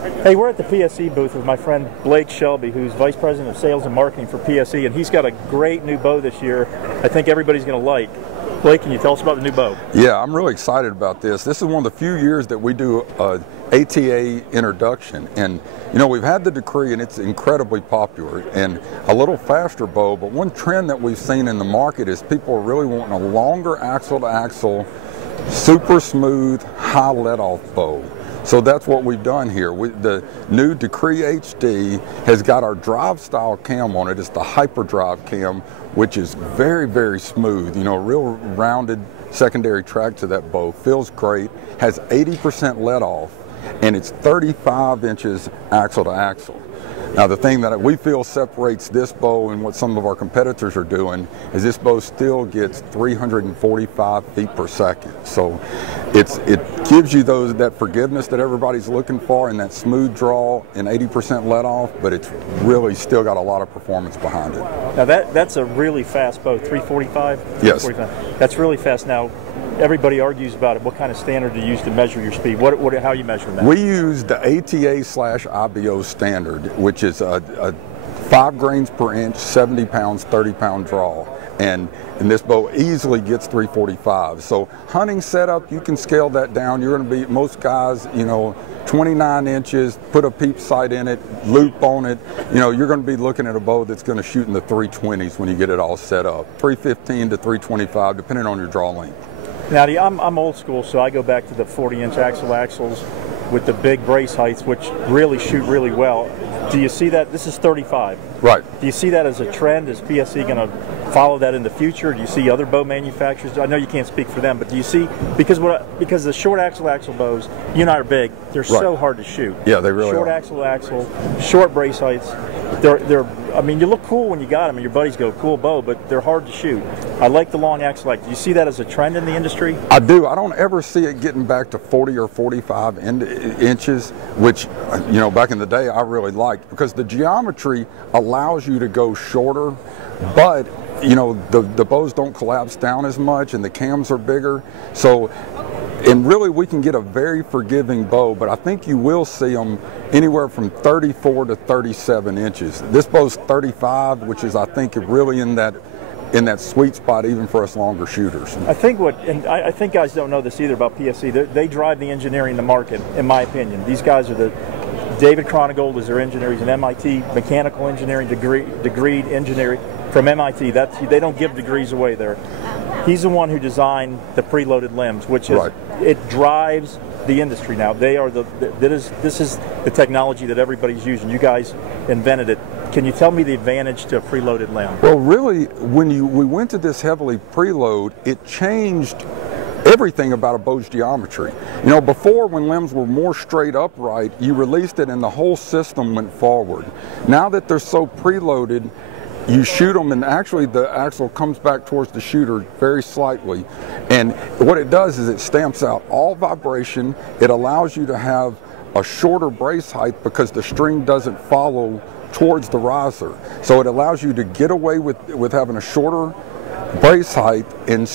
Hey, we're at the PSE booth with my friend Blake Shelby, who's Vice President of Sales and Marketing for PSE, and he's got a great new bow this year I think everybody's going to like. Blake, can you tell us about the new bow? Yeah, I'm really excited about this. This is one of the few years that we do a ATA introduction, and you know, we've had the Decree and it's incredibly popular and a little faster bow, but one trend that we've seen in the market is people are really wanting a longer axle to axle, super smooth, high let-off bow. So that's what we've done here. The new Decree HD has got our drive style cam on it. It's the hyperdrive cam, which is very, very smooth. You know, a real rounded secondary track to that bow. Feels great, has 80% let off, and it's 35 inches axle to axle. Now the thing that we feel separates this bow and what some of our competitors are doing is this bow still gets 345 feet per second. So it gives you that forgiveness that everybody's looking for and that smooth draw and 80% let off, but it's really still got a lot of performance behind it. Now that's a really fast bow, 345? Yes. 345. That's really fast. Now everybody argues about it. What kind of standard do you use to measure your speed? How are you measuring that? We use the ATA/IBO standard, which is a 5 grains per inch, 70 pounds, 30-pound draw. And this bow easily gets 345. So hunting setup, you can scale that down. You're going to be, most guys, you know, 29 inches, put a peep sight in it, loop on it. You know, you're going to be looking at a bow that's going to shoot in the 320s when you get it all set up. 315 to 325, depending on your draw length. Now, I'm old school, so I go back to the 40-inch axles with the big brace heights, which really shoot really well. Do you see that? This is 35. Right. Do you see that as a trend? Is PSE going to follow that in the future? Do you see other bow manufacturers? I know you can't speak for them, but do you see, because the short axle bows, you and I are big, they're so hard to shoot. Yeah, they really short are. Short axle, short brace heights. I mean, you look cool when you got them, and your buddies go, cool bow, but they're hard to shoot. I like the long axle. Do you see that as a trend in the industry? I do. I don't ever see it getting back to 40 or 45 inches, which, you know, back in the day I really liked, because the geometry allows you to go shorter, but you know, the bows don't collapse down as much and the cams are bigger. So, and really we can get a very forgiving bow, but I think you will see them anywhere from 34 to 37 inches. This bow's 35, which is, I think, really in that sweet spot even for us longer shooters. I think I think guys don't know this either about PSE. They drive the engineering in the market, in my opinion. These guys are David Cronigold is their engineer. He's an MIT mechanical engineering degreed engineer from MIT. They don't give degrees away there. He's the one who designed the preloaded limbs, which is right. It drives the industry now. This is the technology that everybody's using. You guys invented it. Can you tell me the advantage to a preloaded limb? Well, really, when we went to this heavily preload, it changed everything about a bow's geometry. You know, before, when limbs were more straight upright, you released it and the whole system went forward. Now that they're so preloaded, you shoot them and actually the axle comes back towards the shooter very slightly. And what it does is it stamps out all vibration. It allows you to have a shorter brace height because the string doesn't follow towards the riser. So it allows you to get away with having a shorter brace height and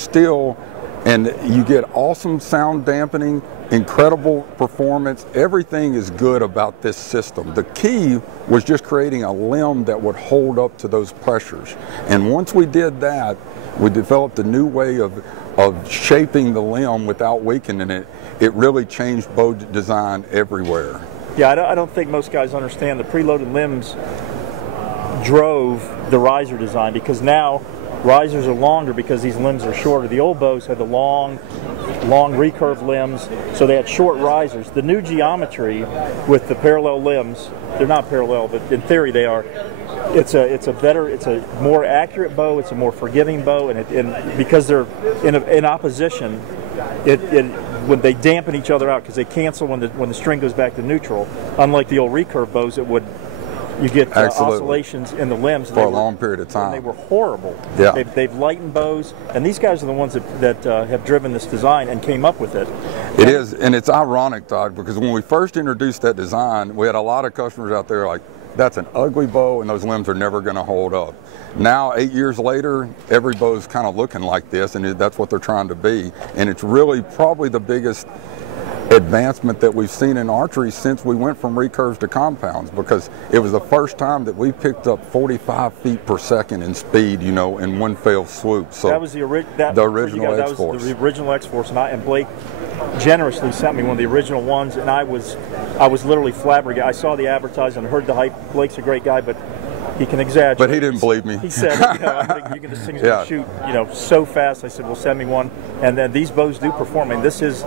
you get awesome sound dampening, incredible performance. Everything is good about this system. The key was just creating a limb that would hold up to those pressures. And once we did that, we developed a new way of shaping the limb without weakening it. It really changed bow design everywhere. Yeah, I don't think most guys understand the preloaded limbs drove the riser design, because now risers are longer because these limbs are shorter. The old bows had the long recurved limbs, so they had short risers. The new geometry with the parallel limbs, they're not parallel, but in theory they are. It's a more accurate bow. It's a more forgiving bow, and because they're in opposition, when they dampen each other out, because they cancel when the string goes back to neutral. Unlike the old recurve bows, you get oscillations in the limbs for a long period of time. They were horrible. Yeah. They've lightened bows, and these guys are the ones that have driven this design and came up with it. It is, and it's ironic, Todd, because when we first introduced that design, we had a lot of customers out there like, that's an ugly bow and those limbs are never going to hold up. Now, 8 years later, every bow's kind of looking like this, and that's what they're trying to be. And it's really probably the biggest advancement that we've seen in archery since we went from recurves to compounds, because it was the first time that we picked up 45 feet per second in speed, you know, in one fell swoop. So that was the original X-Force. The original X-Force, and Blake generously sent me one of the original ones, and I was literally flabbergasted. I saw the advertising and heard the hype. Blake's a great guy, but he can exaggerate. But he didn't believe me. He said, this thing's going to shoot, so fast. I said, well, send me one. And then these bows do perform. I mean, this is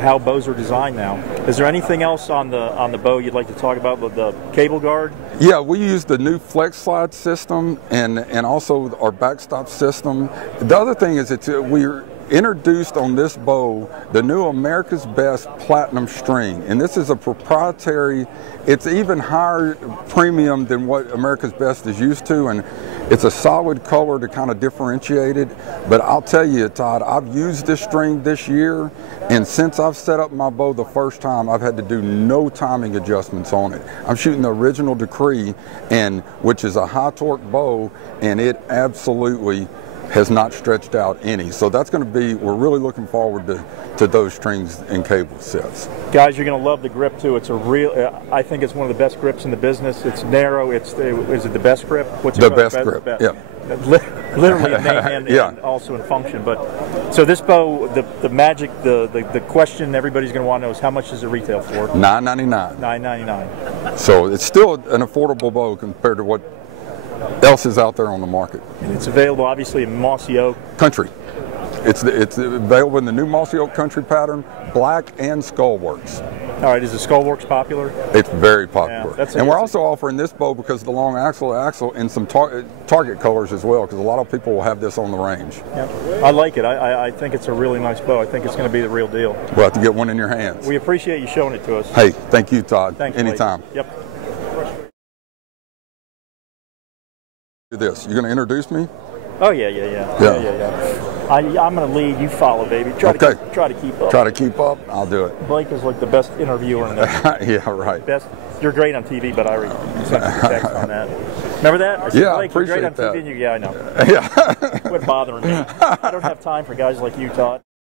how bows are designed now. Is there anything else on the bow you'd like to talk about with the cable guard? Yeah, we use the new flex slide system and also our backstop system. The other thing is we're introduced on this bow the new America's Best Platinum string, and this is a proprietary, it's even higher premium than what America's Best is used to, and it's a solid color to kind of differentiate it. But I'll tell you, Todd, I've used this string this year, and since I've set up my bow the first time, I've had to do no timing adjustments on it. I'm shooting the original Decree, which is a high torque bow, and it absolutely has not stretched out any. So that's going to be, we're really looking forward to those strings and cable sets. Guys, you're going to love the grip too. It's a real, I think it's one of the best grips in the business. It's narrow. Is it the best grip? What's it the called? best grip, best. yeah. Literally in name and also in function. But so this bow, the magic, the question everybody's going to want to know is how much does it retail for? $9.99. $9.99. So it's still an affordable bow compared to what else is out there on the market. And it's available obviously in Mossy Oak Country. It's available in the new Mossy Oak Country pattern, black and Skullworks. All right, is the Skullworks popular? It's very popular. Yeah, and we're also offering this bow because of the long axle in some target colors as well, because a lot of people will have this on the range. Yeah, I like it. I think it's a really nice bow. I think it's going to be the real deal. We'll have to get one in your hands. We appreciate you showing it to us. Hey, thank you, Todd. Thanks, anytime. Blake. Yep. Do this. You going to introduce me? Oh yeah. I'm going to lead. You follow, baby. Try to keep up. Try to keep up. I'll do it. Blake is like the best interviewer in the yeah, right. best. You're great on TV, but I already sent you a text on that. Remember that? I said, Yeah, Blake, I appreciate you're great on that. TV. And yeah, I know. Yeah. Quit bothering me. I don't have time for guys like you, Todd.